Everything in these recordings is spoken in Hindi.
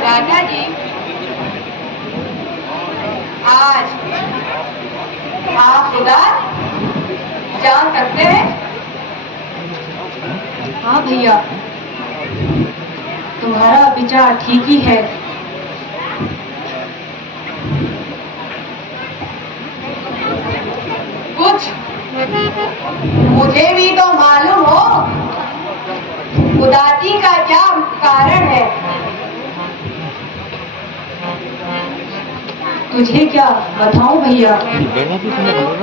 राधा जी, आज आप उदास जान सकते हैं? हाँ भैया, तुम्हारा विचार ठीक ही है। कुछ मुझे भी तो मालूम हो उदासी का क्या कारण है। तुझे क्या बताऊं भैया,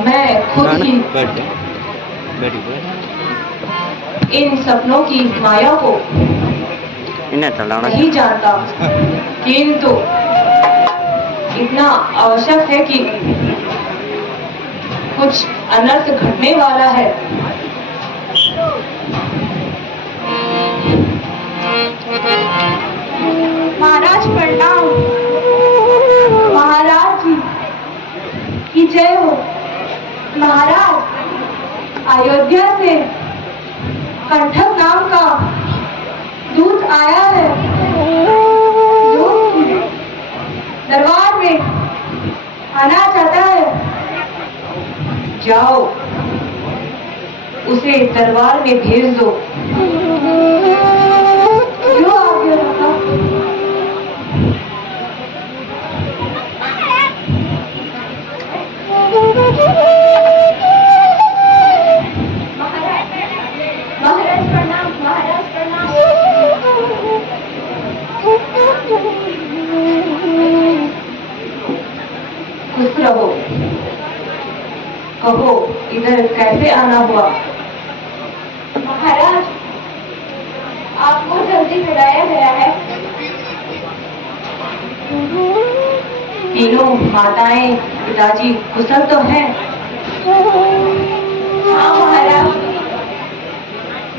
मैं खुद ही इन सपनों की माया को नहीं जानता, किंतु इतना आवश्यक है कि कुछ अनर्थ घटने वाला है। महाराज प्रणाम। महाराज जी की जय हो। महाराज, अयोध्या से कंठक नाम का दूत आया है, जो दरबार में आना चाहता है। जाओ, उसे दरबार में भेज दो। क्यों आ गया था? महाराज प्रणाम। महाराज प्रणाम। खुश रहो। कहो, इधर कैसे आना हुआ? महाराज, आपको जल्दी बुलाया गया है। तीनों माताएं पिताजी कुशल तो हैं? हाँ महाराज,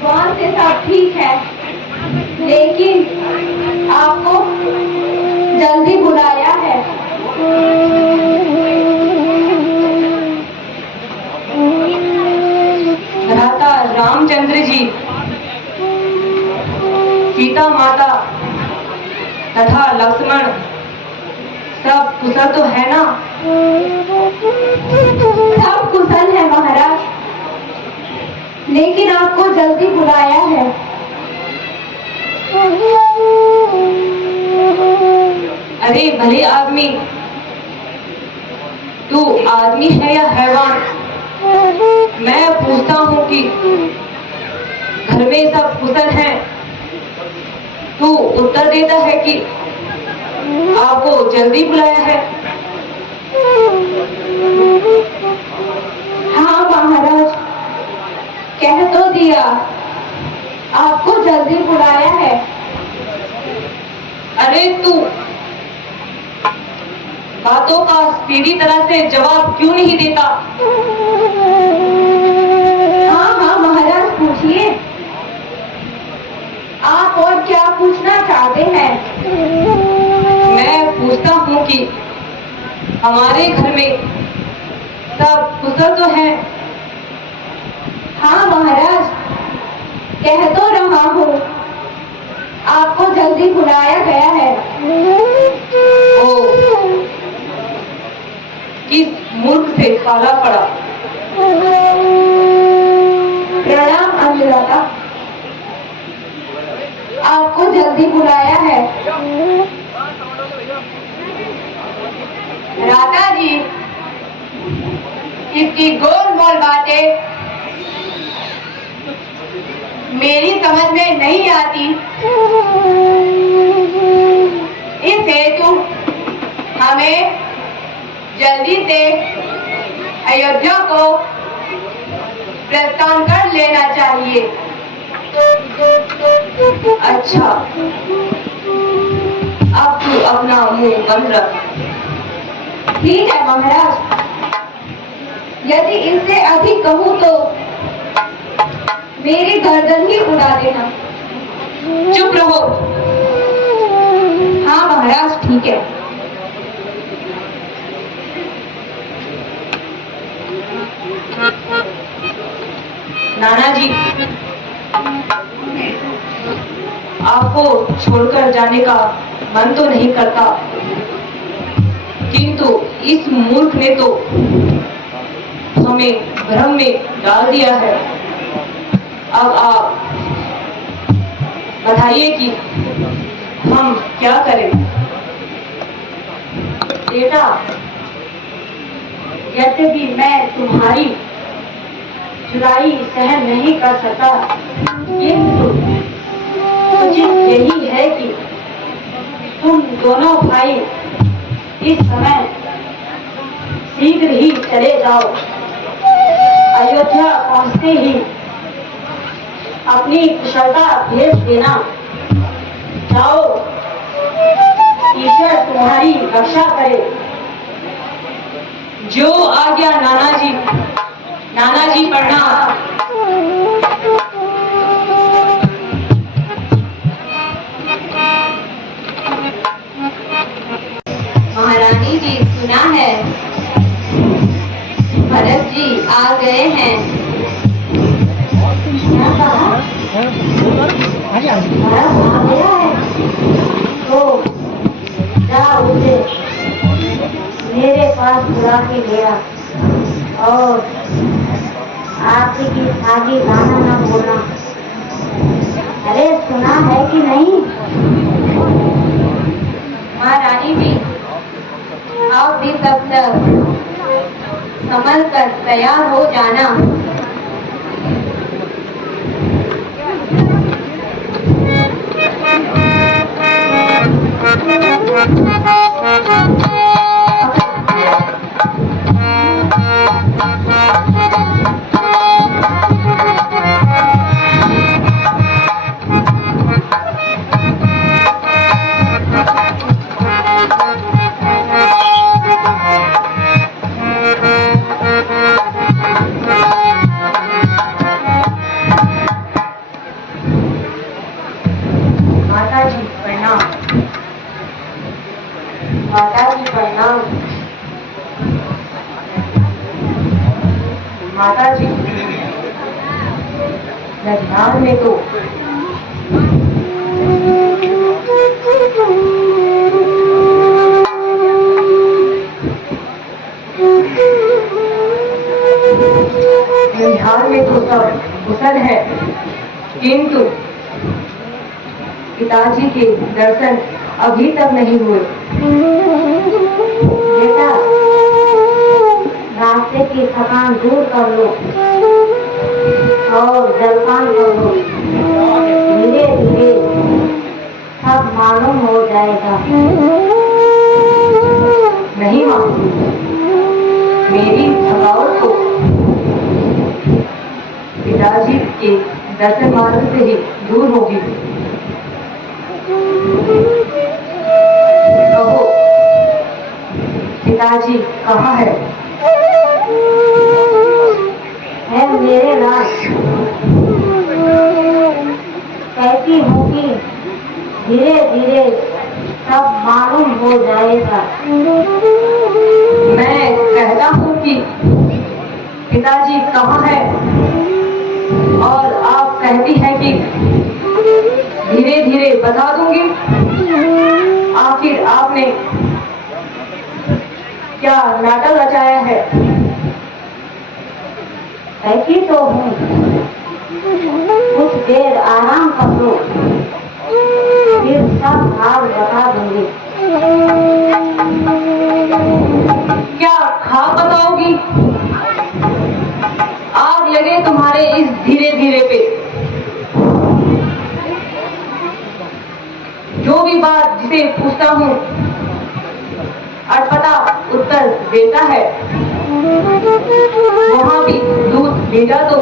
वहाँ से सब ठीक है, लेकिन आपको जल्दी बुलाया है। भ्राता रामचंद्र जी, सीता माता तथा लक्ष्मण सब कुशल तो है ना? सब कुशल है महाराज, लेकिन आपको जल्दी बुलाया है। अरे भले आदमी, तू आदमी है या हैवान? मैं पूछता हूँ कि घर में सब कुशल हैं, तू उत्तर देता है कि आपको जल्दी बुलाया है। हाँ महाराज, कह तो दिया, आपको जल्दी बुलाया है। अरे तू बातों का सीधी तरह से जवाब क्यों नहीं देता? हाँ हाँ महाराज, पूछिए, आप और क्या पूछना चाहते हैं? मैं पूछता हूँ कि हमारे घर में सब कुशल तो हैं? हाँ महाराज, कह तो रहा हूँ, आपको जल्दी बुलाया गया है। ओ, किस मूर्ख से पाला पड़ा। प्रणाम अनुराधा, आपको जल्दी बुलाया है। राधा जी, इसकी गोलमोल बातें मेरी समझ में नहीं आती। इस हेतु हमें जल्दी से अयोध्या को प्रस्थान कर लेना चाहिए। अच्छा, अब तू अपना मुंह बंद रख। ठीक है महाराज, यदि इससे अधिक कहूँ तो मेरी गर्दन ही उड़ा देना। चुप रहो। हाँ महाराज, ठीक है। जी, आपको छोड़कर जाने का मन तो नहीं करता, किंतु इस मूर्ख ने तो हमें भ्रम में डाल दिया है। अब आप बताइए कि हम क्या करें। बेटा, यद्यपि मैं तुम्हारी जुदाई सहन नहीं कर सकता, किंतु उचित यही है कि तुम दोनों भाई इस समय शीघ्र ही चले जाओ। अयोध्या पहुंचते ही अपनी कुशलता भेज देना। जाओ, ईश्वर तुम्हारी रक्षा करे। जो आज्ञा नाना जी। नाना जी प्रणाम। महारानी जी, सुना है भरत जी आ गए हैं। क्या कहा? भरत आ गया है तो जा उसे मेरे पास बुला के गया और आरती की आगे गाना ना बोलना। अरे सुना है कि नहीं? महारानी जी, आप भी तब तक संभल कर तैयार हो जाना। माता जी प्रणाम। माता जी प्रणाम। माता जी, ध्यान में तो ध्यान में तो सब कुशल है, किंतु पिताजी के दर्शन अभी तक नहीं हुए। बेटा, रास्ते की थकान दूर कर लो और जलपान कर लो। धीरे धीरे सब मालूम हो जाएगा। नहीं माँ, मेरी थकावट तो पिताजी के दर्शन मार्ग से ही दूर होगी। कहो, पिताजी कहाँ है? है मेरे लाल, कहती हूँ कि धीरे धीरे सब मालूम हो जाएगा। मैं कहता हूँ कि पिताजी कहाँ है, और आप कहती हैं कि धीरे धीरे बता दूंगी। आखिर आपने क्या नाटक रचाया है? कहती तो हूँ, कुछ देर आराम कर लो, फिर सब हाल बता दूंगी। क्या खाब बताओगी? आग लगे तुम्हारे इस धीरे धीरे पे। जो भी बात जिसे पूछता हूँ अटपटा उत्तर देता है। वहाँ भी दूध भेजा तो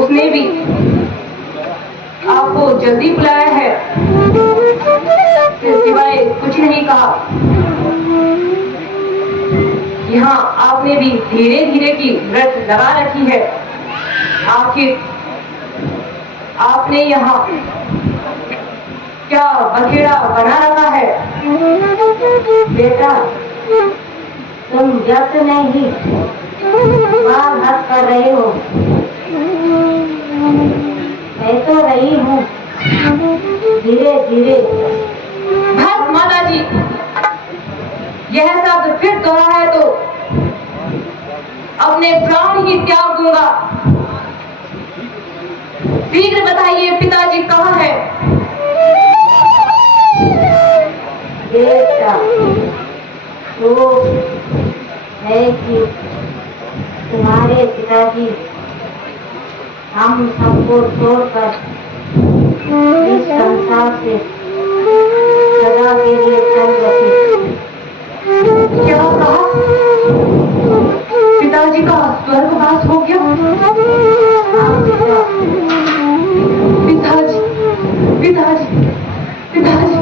उसने भी आपको जल्दी बुलाया है, सिवाय कुछ नहीं कहा। यहाँ आपने भी धीरे धीरे की व्रत लगा रखी है। आखिर आपने यहाँ क्या बखेड़ा बना रखा है? बेटा, तुम व्यर्थ नहीं बाल हट कर रहे हो। कह तो रही हूँ, धीरे धीरे। बस माता जी, यह शब्द फिर दोहराए तो अपने प्राण ही त्याग दूंगा। शीघ्र बताइए पिताजी कहाँ है? बेटा, तो है कि तुम्हारे पिताजी हम सबको छोड़कर इस संसार से सदा के लिए चल बसे। क्या कहा? पिताजी का स्वर्गवास हो गया? हाँ बेटा। पिताजी, पिताजी, पिताजी,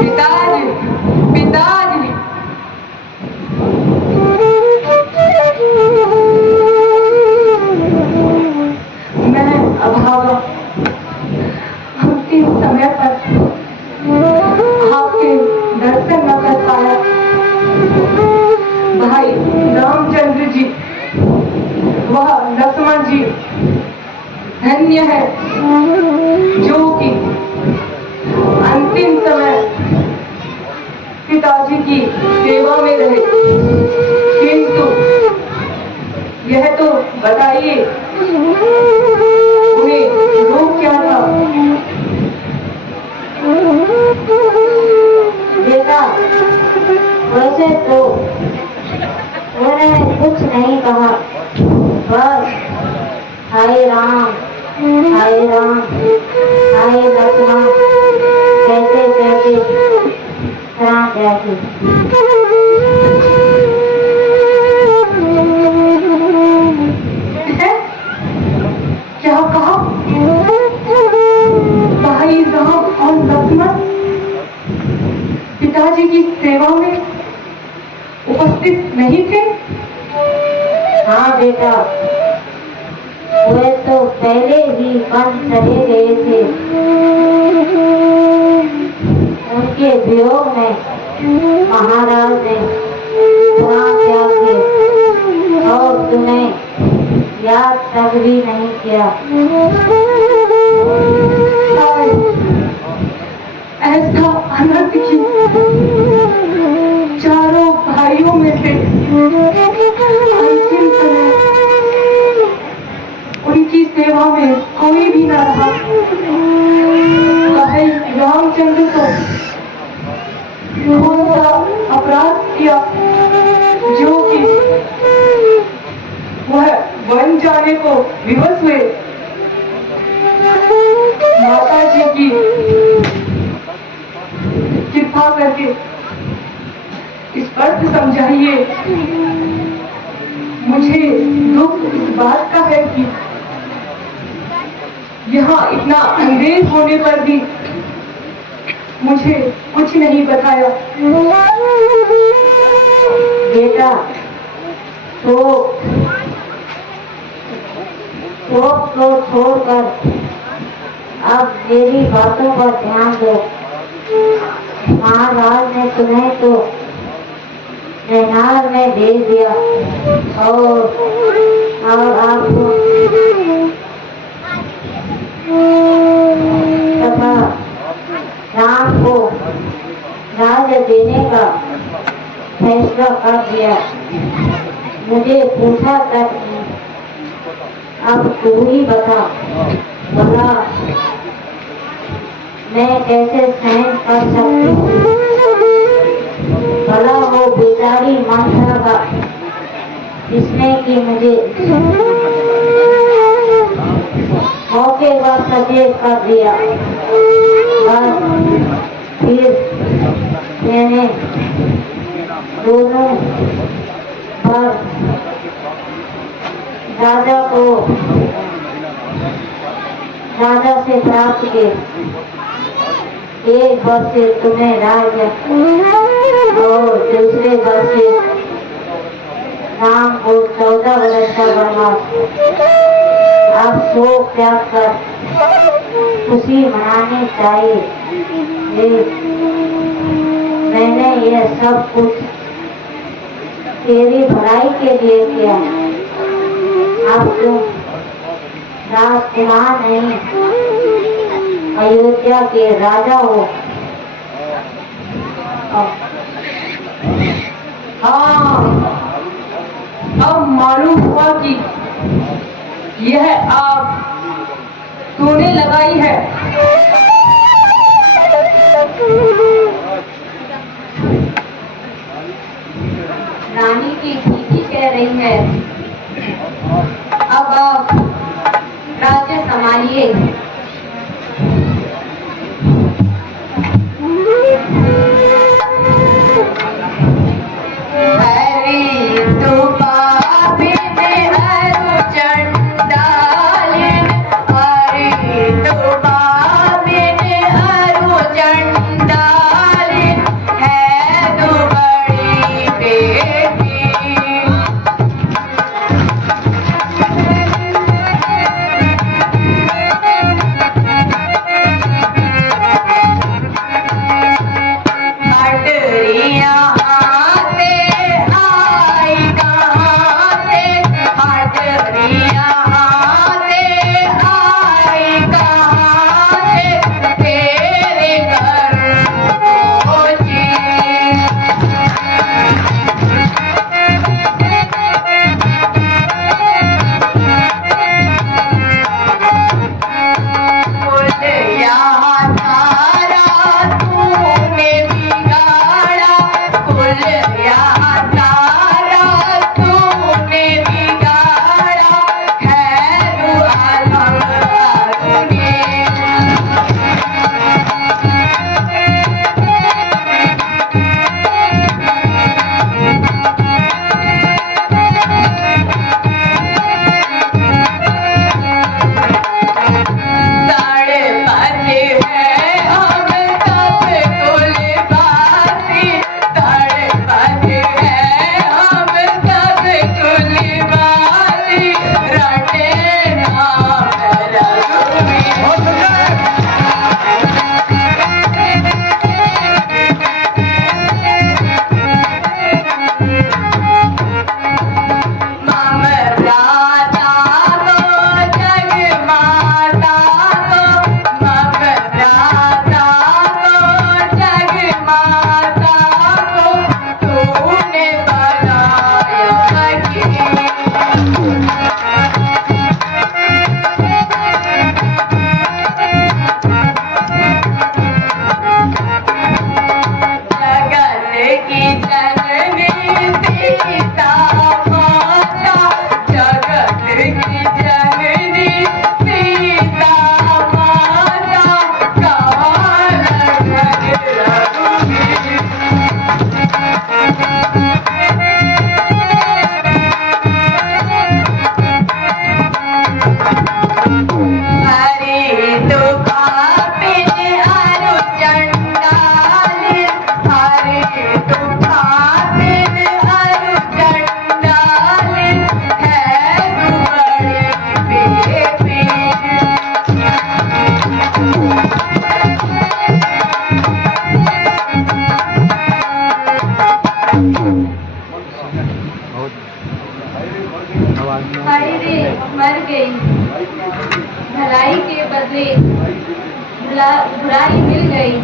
पिताजी, पिताजी। मैं अभागा अंतिम समय पर आपके दर्शन न कर पाया। भाई रामचंद्र जी, वह लक्ष्मण जी धन्य है जो कि अंतिम समय पिताजी की सेवा में रहे। किंतु यह तो बताइए, उन्हें रोग क्या था? बेटा, वैसे तो उन्होंने कुछ नहीं कहा, बस हाय राम, हाय राम, हाय लक्ष्मण कहते कहते प्राण त्यागे। क्या कहा? भाई राम और लक्ष्मण पिताजी की सेवा में उपस्थित नहीं थे? हाँ बेटा, वे तो पहले ही वन चले गए थे। उनके वियोग में महाराज ने प्राण त्याग दिए और तुम्हें याद तक भी नहीं किया। ऐसा अनर्थ की चारों भाइयों में से अंतिम समय उनकी सेवा में कोई भी न रहा। भाई रामचंद्र को कौन सा अपराध किया जो कि वह वन जाने को विवश हुए? माता जी की कृपा करके स्पष्ट समझाइए। मुझे दुख इस बात का है कि यहाँ इतना अंधेर होने पर भी मुझे कुछ नहीं बताया। बेटा, तो छोड़कर अब मेरी बातों पर ध्यान दो। महाराज ने तुम्हें तो नैनार में भेज दिया और आपको तथा राम को राज्य देने का फैसला कर दिया। मुझे पूछा तक नहीं। अब तू ही बता, भला मैं कैसे सहन कर सकती हूँ? भला वो बेचारी मंत्रा का जिसने कि मुझे मौके पर सचेत कर दिया। बस फिर मैंने दोनों पर राजा से प्राप्त किए। एक वर्ष से तुम्हें राज्य और दूसरे वर्ष से राम को 14 वर्ष का वनवास। अब शोक त्याग कर खुशी मनानी चाहिए। मैंने यह सब कुछ तेरी भलाई के लिए किया। अब तुम राजकुमार नहीं, अयोध्या के राजा हो। हाँ, अब मालूम हुआ कि यह आग तूने लगाई है। रानी की दीदी कह रही है, अब आप राज्य संभालिए। हाय रे मर गई, भलाई के बदले बुराई मिल गई।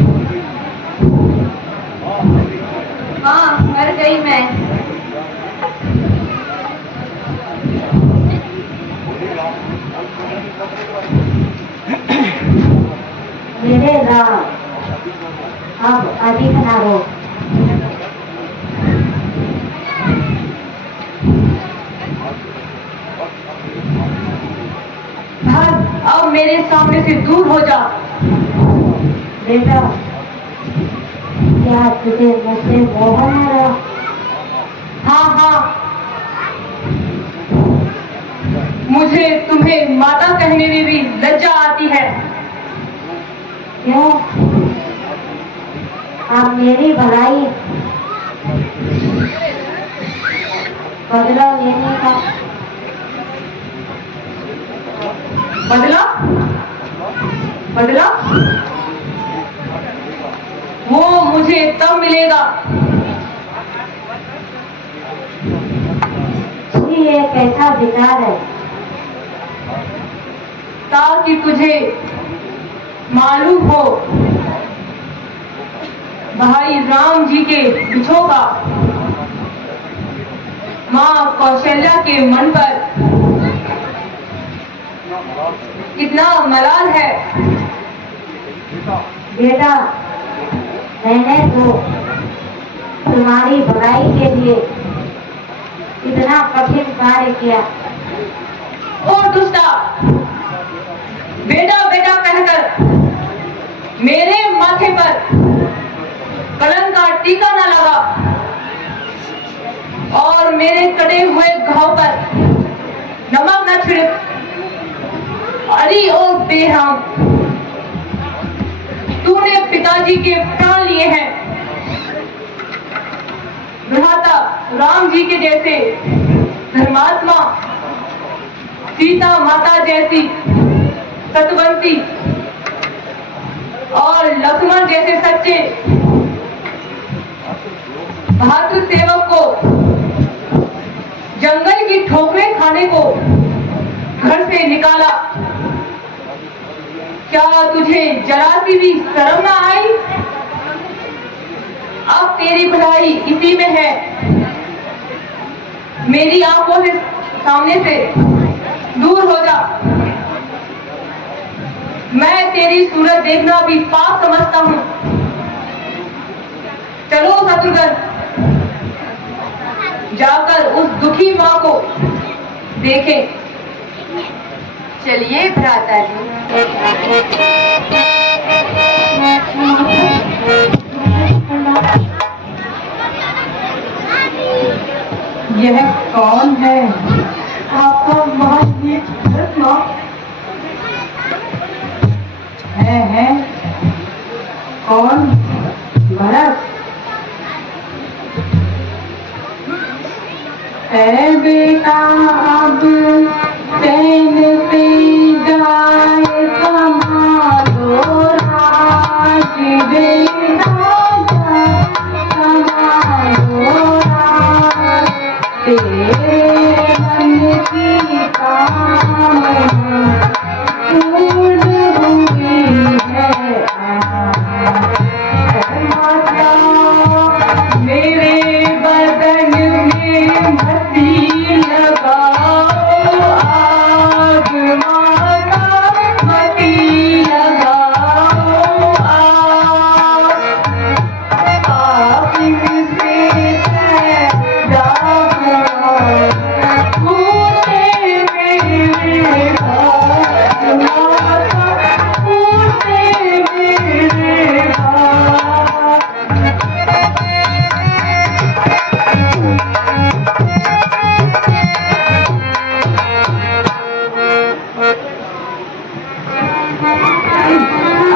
हाँ, मर गई मैं। मेरे राम, अब अधिक न हो। अब मेरे सामने से दूर हो जा। बेटा, क्या तुझे मुझसे मोह न रहा? हाँ हाँ, मुझे तुम्हें माता कहने में भी लज्जा आती है। क्यों? आप मेरी भलाई बदला लेने का बदला बदला वो मुझे तब मिलेगा। ये कैसा विचार है? ताकि तुझे मालूम हो भाई राम जी के बिछोगा माँ कौशल्या के मन पर कितना मलाल है। बेटा, मैंने तो तुम्हारी भलाई के लिए इतना कठिन कार्य किया। ओ दुष्टा, बेटा बेटा कहकर मेरे माथे पर कलंक का टीका न लगा और मेरे कटे हुए घाव पर नमक न छिड़क। अरे ओ बेराम, तूने पिताजी के प्राण लिए हैं। भ्राता राम जी के जैसे धर्मात्मा, सीता माता जैसी सतवंती और लक्ष्मण जैसे सच्चे बहादुर सेवक को जंगल की ठोकरें खाने को घर से निकाला। क्या तुझे जरा सी भी शर्म न आई? अब तेरी भलाई इसी में है, मेरी आंखों से सामने से दूर हो जा। मैं तेरी सूरत देखना भी पाप समझता हूँ। चलो शत्रुघ्न, जाकर उस दुखी माँ को देखें। चलिए भ्राता जी। यह कौन है? आपका महावीर माँ है कौन? भरत। है बेटा अब चैन से जाए संभालो राज, बेटा संभालो राज, तेरे मन की कामना पूर्ण हुई है आज। माता मेरे बदन में मती लगाओ आग, माता मती लगाओ आग। आप से पैदा पूछे मेरे बात, माता पूछे मेरे बात।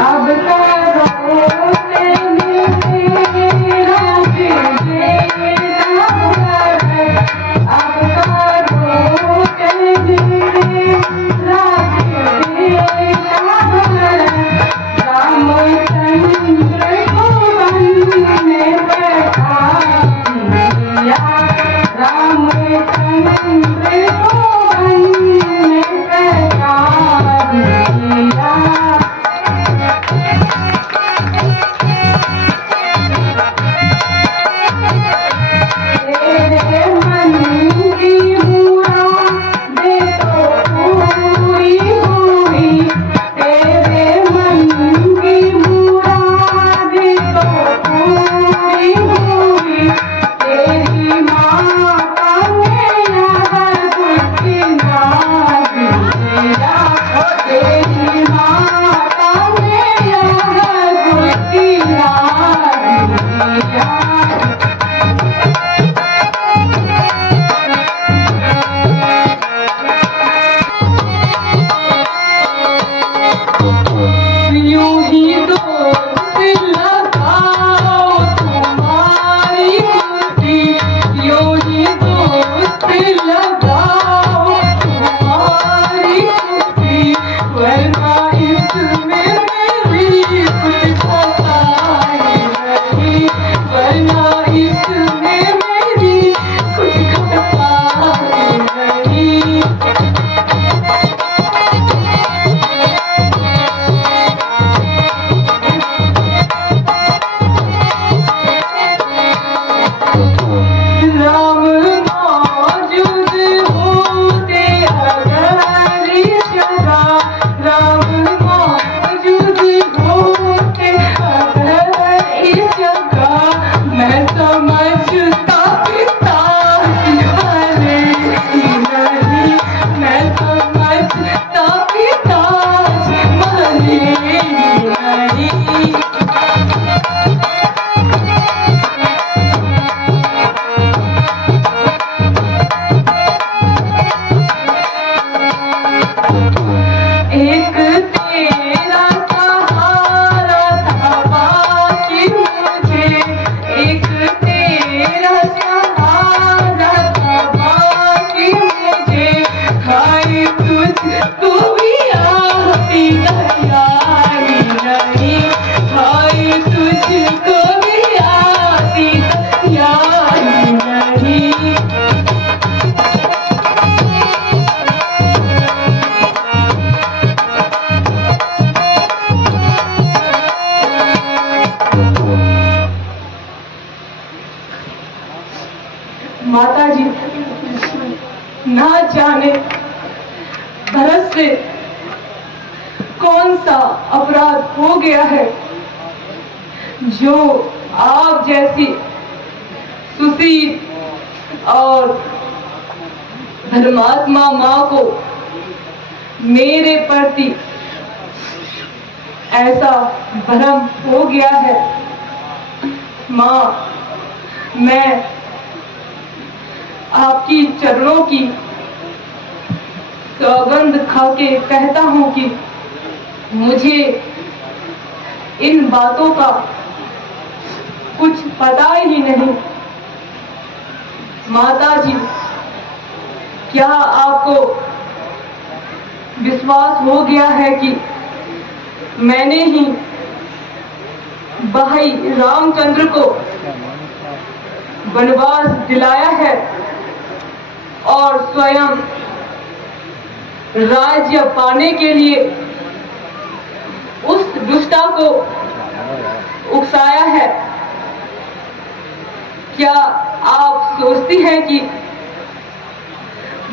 अब करो मेरा बेटा भरत, अब करो मेरा बेटा भरत। रामचंद्र को वन में बैठा दिया, रामचंद्र को वन में बैठा दिया। तेरे मन की मुरादें तो पूरी हुई, तेरे मन की मुरादें तो पूरी हुई। तेरी माता ने अगर कुछ ना दिया, तेरी माता ने अगर कुछ ना दिया। यूं ही दोस्त लगाओ तुम्हारी खुशी, यूं ही दोस्त लगाओ तुम्हारी खुशी, वरना इसमें मेरी कुछ खताएं नहीं, वरना माता जी, ना जाने भरत से कौन सा अपराध हो गया है जो आप जैसी सुशील और धर्मात्मा माँ को मेरे प्रति ऐसा भ्रम हो गया है। माँ, मैं आपकी चरणों की सौगंध खा के कहता हूँ कि मुझे इन बातों का कुछ पता ही नहीं। माता जी, क्या आपको विश्वास हो गया है कि मैंने ही भाई रामचंद्र को वनवास दिलाया है और स्वयं राज्य पाने के लिए उस दुष्टा को उकसाया है? क्या आप सोचती हैं कि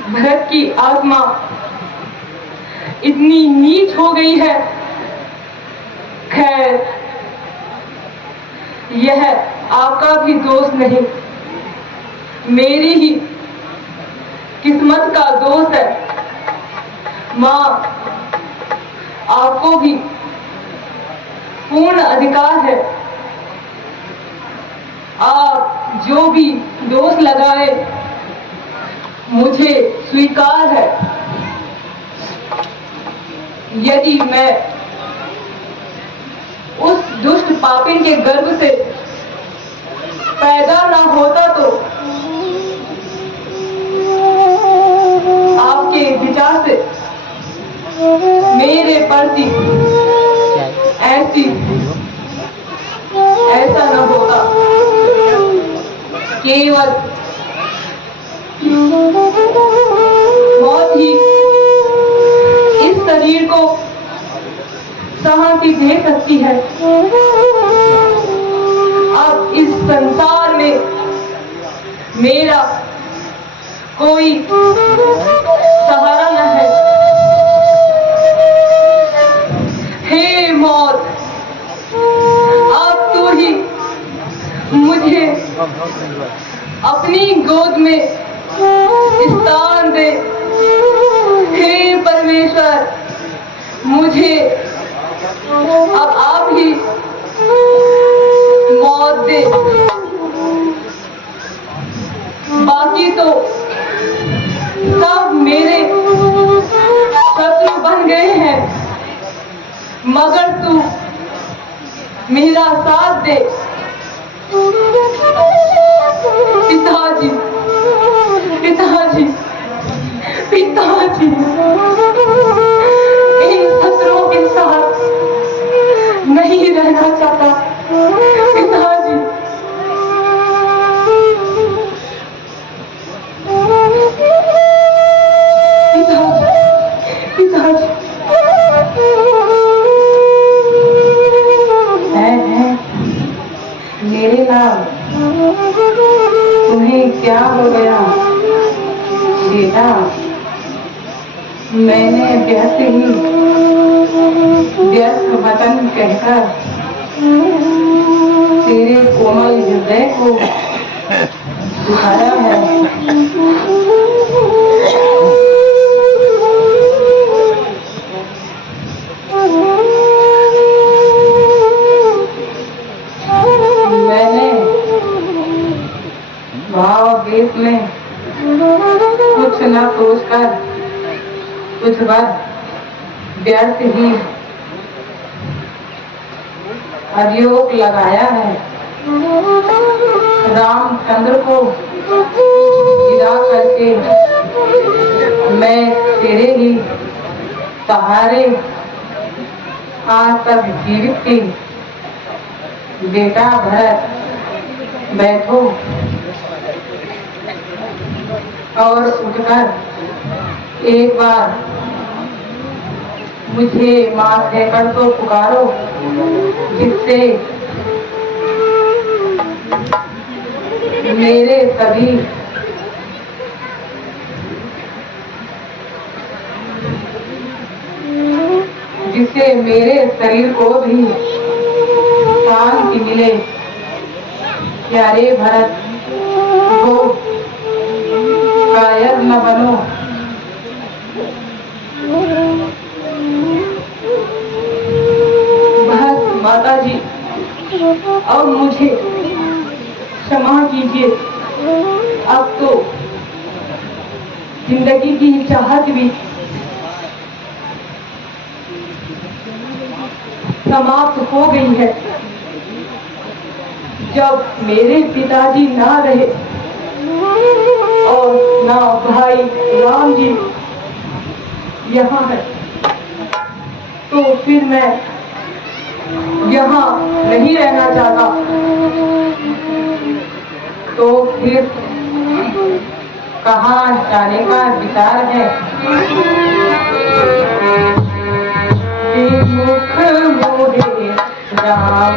भरत की आत्मा इतनी नीच हो गई है? खैर, यह आपका भी दोष नहीं, मेरी ही किस्मत का दोष है। माँ, आपको भी पूर्ण अधिकार है, आप जो भी दोष लगाए मुझे स्वीकार है। यदि मैं उस दुष्ट पापिन के गर्भ से पैदा ना होता तो आपके विचार से मेरे प्रति ऐसा न होता। केवल मौत ही इस शरीर को शांति दे सकती है। अब इस संसार में मेरा कोई सहारा न है। हे मौत, अब तू ही मुझे अपनी गोद में स्थान दे। हे परमेश्वर, मुझे अब आप ही मौत दे। बाकी तो सब मेरे शत्रु बन गए हैं, मगर तू मेरा साथ दे। पिताजी, पिताजी, पिताजी, इन शत्रुओं के साथ नहीं रहना चाहता। पिताजी, पिताजी, पिताजी। मेरे लाल, तुम्हें क्या हो गया बेटा? मैंने व्यर्थ वचन कहकर तेरे कोमल हृदय को दुखाया है। मैंने भावावेश में कुछ न सोचकर कुछ बार व्यर्थ ही अभियोग लगाया है। रामचंद्र को विदा करके मैं तेरे ही सहारे आज तक जीवित थी। बेटा भरत, बैठो और उठकर एक बार मुझे माँ कहकर तो पुकारो, जिससे मेरे सभी जिससे मेरे शरीर को भी शांति मिले। प्यारे भरत, वो कायर न बनो। बस माता जी, अब मुझे क्षमा कीजिए। अब तो जिंदगी की चाहत भी समाप्त हो गई है। जब मेरे पिताजी ना रहे और ना भाई राम जी यहाँ है, तो फिर मैं यहाँ नहीं रहना चाहता। तो फिर कहाँ जाने का विचार है? मुख मोहे राम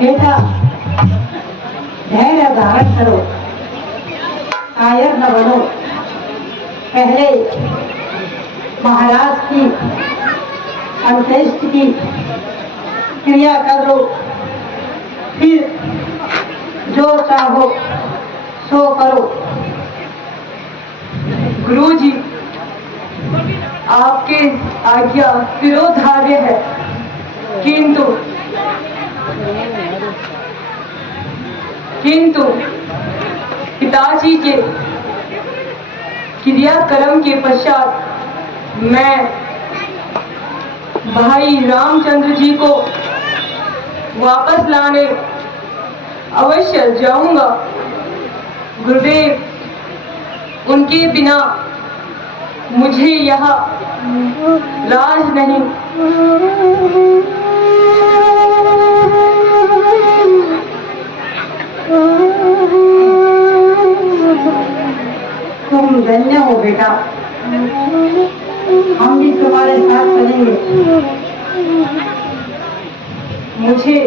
बेटा, धैर्य धारण करो, कायर न बनो। पहले महाराज की अंत्येष्टि की क्रिया कर लो, फिर जो चाहो सो करो। गुरुजी, आपके आज्ञा विरोधार्य है, किंतु पिताजी के क्रियाक्रम के पश्चात मैं भाई रामचंद्र जी को वापस लाने अवश्य जाऊंगा। गुरुदेव, उनके बिना मुझे यहाँ राज नहीं। तुम धन्य हो बेटा, हम भी तुम्हारे साथ चलेंगे। मुझे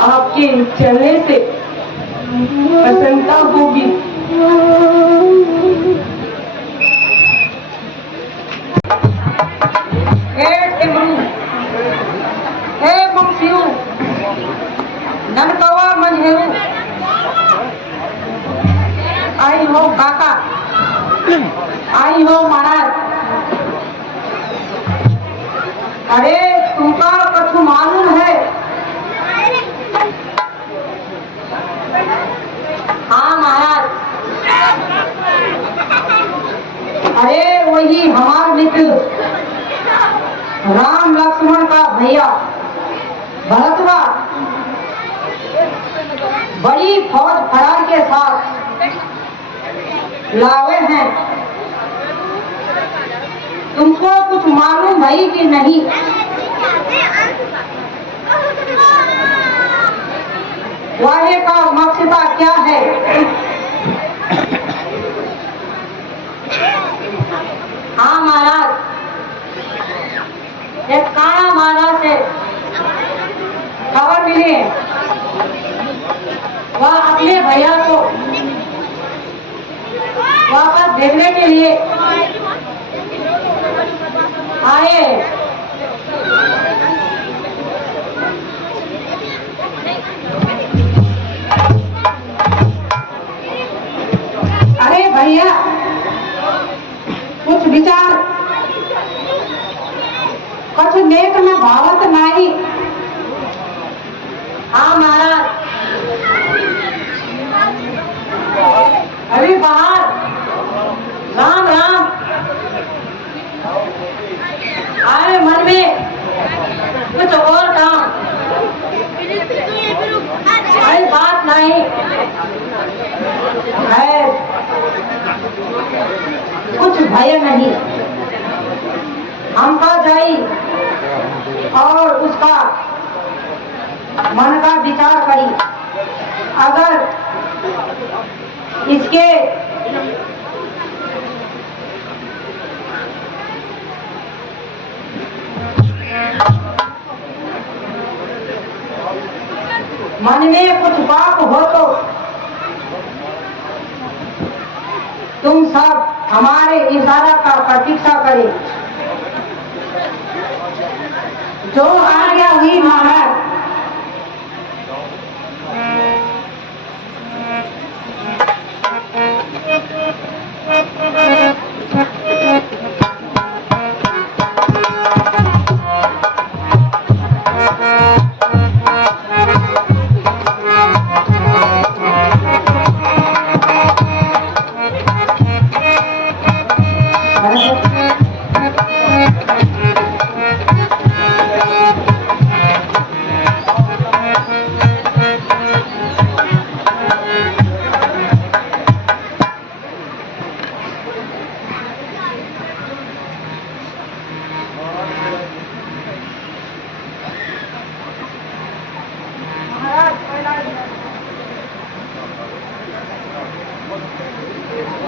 आपके चलने से प्रसन्नता होगी। ननकवा मंझेरू आई हो काका, आई हो महाराज। अरे तुमका कछु मालूम है? हाँ महाराज। अरे वही हमारे मित्र राम लक्ष्मण का भैया भरतवा बड़ी फौज फरार के साथ लावे हैं तुमको कुछ मालूम भाई कि नहीं? वाहे का मकसद क्या है? हाँ महाराज, एक काना महाराज से खबर मिली है। वह अपने भैया को वापस भेजने के लिए आए। अरे भैया, कुछ विचार कुछ नेक में भावत नहीं। हाँ महाराज, अभी बाहर राम राम आए, मन में कुछ और काम, कोई बात नहीं है, कुछ भय नहीं। हमका जाई और उसका मन का विचार करी। अगर इसके मन में कुछ पाप हो तो तुम सब हमारे इशारा का प्रतीक्षा करें। जो आज्ञा हुई महाराज।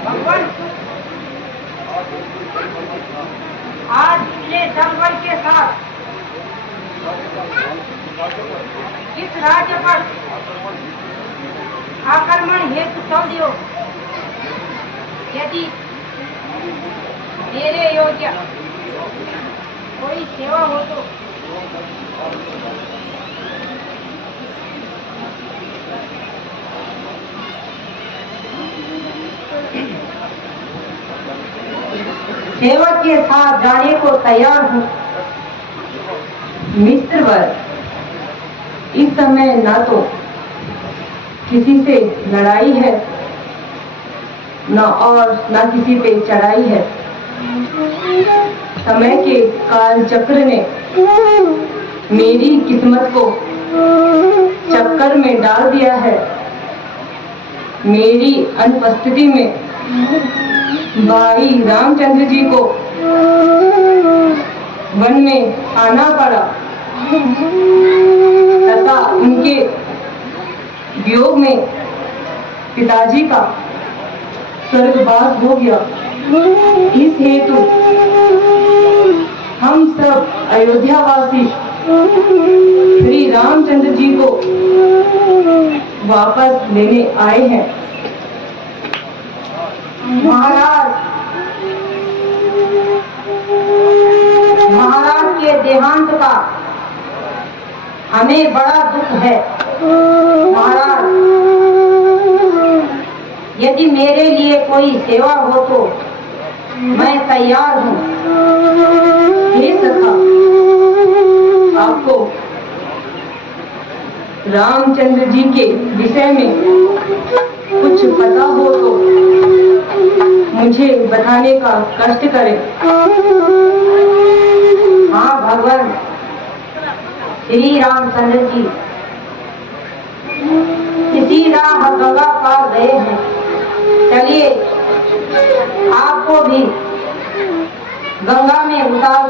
भगवान, आज इतने दमबल के साथ इस राज्य पर आक्रमण हेतु चल दियो। यदि मेरे योग्य कोई सेवा हो तो सेवक के साथ जाने को तैयार हूँ। मित्रवर, इस समय न तो किसी से लड़ाई है, न और न किसी पे चढ़ाई है। समय के काल चक्र ने मेरी किस्मत को चक्कर में डाल दिया है। मेरी अनुपस्थिति में भाई रामचंद्र जी को वन में आना पड़ा तथा उनके वियोग में पिताजी का स्वर्गवास हो गया। इस हेतु हम सब अयोध्यावासी श्री रामचंद्र जी को वापस लेने आए हैं। महाराज के देहांत का हमें बड़ा दुख है। महाराज, यदि मेरे लिए कोई सेवा हो तो मैं तैयार हूँ। हे सखा, आपको रामचंद्र जी के विषय में कुछ पता हो तो मुझे बताने का कष्ट करें। हाँ भगवान श्री रामचंद्र जी इसी राह गंगा पार गए हैं। चलिए आपको भी गंगा में उतार